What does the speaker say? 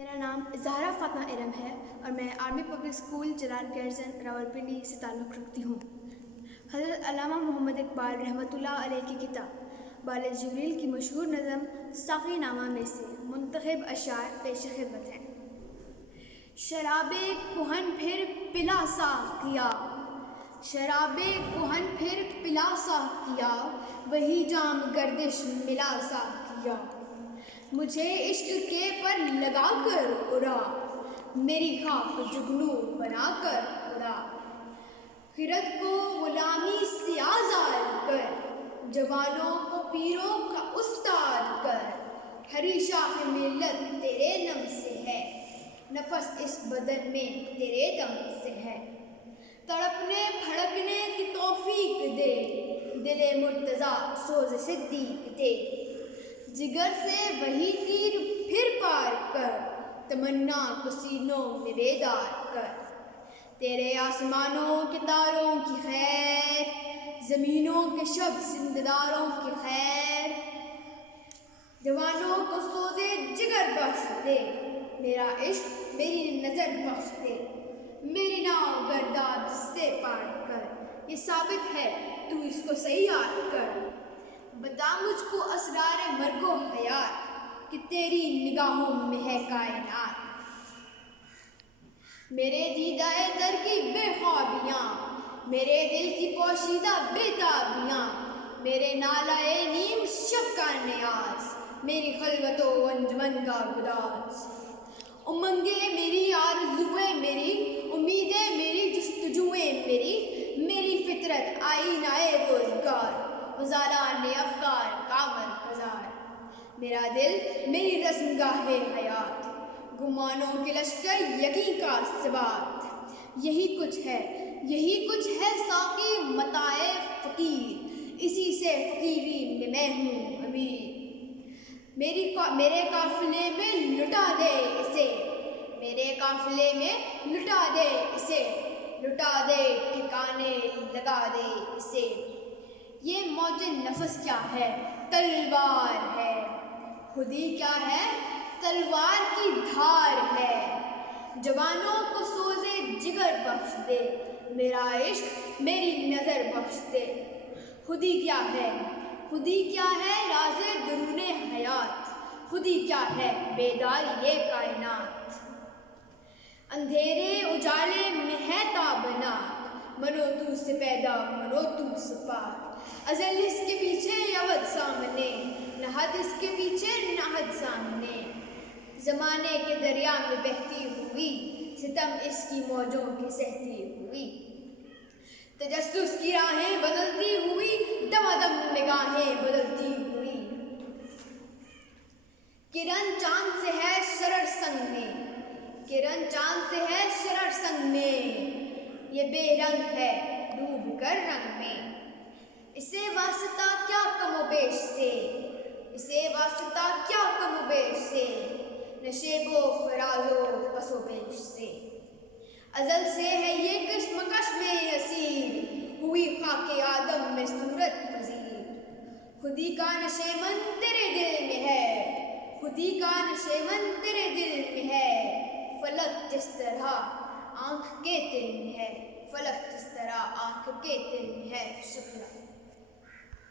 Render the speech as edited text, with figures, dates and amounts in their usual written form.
میرا نام زہرا فاطمہ ارم ہے اور میں آرمی پبلک اسکول جلال گرزن راولپنڈی سے تعلق رکھتی ہوں۔ حضرت علامہ محمد اقبال رحمۃ اللہ علیہ کی کتاب بال جبریل کی مشہور نظم ساقی نامہ میں سے منتخب اشعار پیش خدمت ہیں۔ شراب کہن پھر پلا ساقیا، شراب کہن پھر پلا ساقیا، وہی جام گردش ملا ساقیا۔ مجھے عشق کے پر لگا کر اڑا، میری خاک جگنو بنا کر اڑا۔ خرد کو غلامی سے آزاد کر، جوانوں کو پیروں کا استاد کر۔ ہری شاخ ملت تیرے نم سے ہے، نفس اس بدن میں تیرے دم سے ہے۔ تڑپنے پھڑکنے کی توفیق دے، دل مرتضیٰ سوز صدیق دے۔ جگر سے وہی تیر پھر پار کر، تمنا کو سینوں میں بیدار کر۔ تیرے آسمانوں کے تاروں کی خیر، زمینوں کے شب زندہداروں کی خیر۔ جوانوں کو سوزے جگر بخش دے، میرا عشق میری نظر بخش دے۔ میری ناؤ گرداب سے پار کر، یہ ثابت ہے تو اس کو صحیح یاد کر۔ بتا مجھ کو اسرار مرگ و حیات، کہ تیری نگاہوں میں ہے کائنات۔ میرے دیدہ در کی بے خوابیاں، میرے دل کی پوشیدہ بے تابیاں۔ میرے نالہ نیم شب کا نیاز، میری خلوت و انجمن کا گداز۔ امنگیں میری، آرزوئیں میری، امیدیں میری، جستجوئیں میری۔ میری فطرت آئینہ روزگار، غزالان افکار کا مرغزار۔ میرا دل میری رسم گاہ حیات، گمانوں کے لشکر یقین کا ثبات۔ یہی کچھ ہے ساقی متاع فقیر، اسی سے فقیری میں ہوں امیر۔ میرے قافلے میں لٹا دے اسے، میرے قافلے میں لٹا دے اسے۔ لٹا دے ٹھکانے لگا دے اسے۔ یہ موج نفس کیا ہے؟ تلوار ہے۔ خودی کیا ہے؟ تلوار کی دھار ہے۔ جوانوں کو سوزے جگر بخش دے، میرا عشق میری نظر بخش دے۔ خودی کیا ہے؟ خودی کیا ہے راز درون حیات، خودی کیا ہے بیداری یہ کائنات۔ اندھیرے اجالے میں ہے تابناک، منو تو سے پیدا منو تو سے پاک۔ ازل اس کے پیچھے ابد سامنے، نہ حد اس کے پیچھے نہ حد سامنے۔ زمانے کے دریا میں بہتی ہوئی، ستم اس کی موجوں کی سہتی ہوئی۔ تجسس کی راہیں بدلتی ہوئی، دمادم نگاہیں بدلتی ہوئی۔ کرن چاند سے ہے شرر سنگ میں، کرن چاند سے ہے شرر سنگ میں۔ یہ بے رنگ ہے ڈوب کر رنگ میں، اسے واسطہ کیا کم و بیش سے، اسے واسطہ کیا کم و بیش سے۔ نشیب و فراز و پس و پیش سے۔ ازل سے ہے یہ کشمکش میں اسیر، ہوئی خاک آدم میں صورت پذیر۔ خودی کا نشیمن تیرے دل میں ہے، خودی کا نشیمن تیرے دل میں ہے۔ فلک جس طرح آنکھ کے دل میں ہے، فلک جس طرح آنکھ کے دل میں ہے۔ شکریہ۔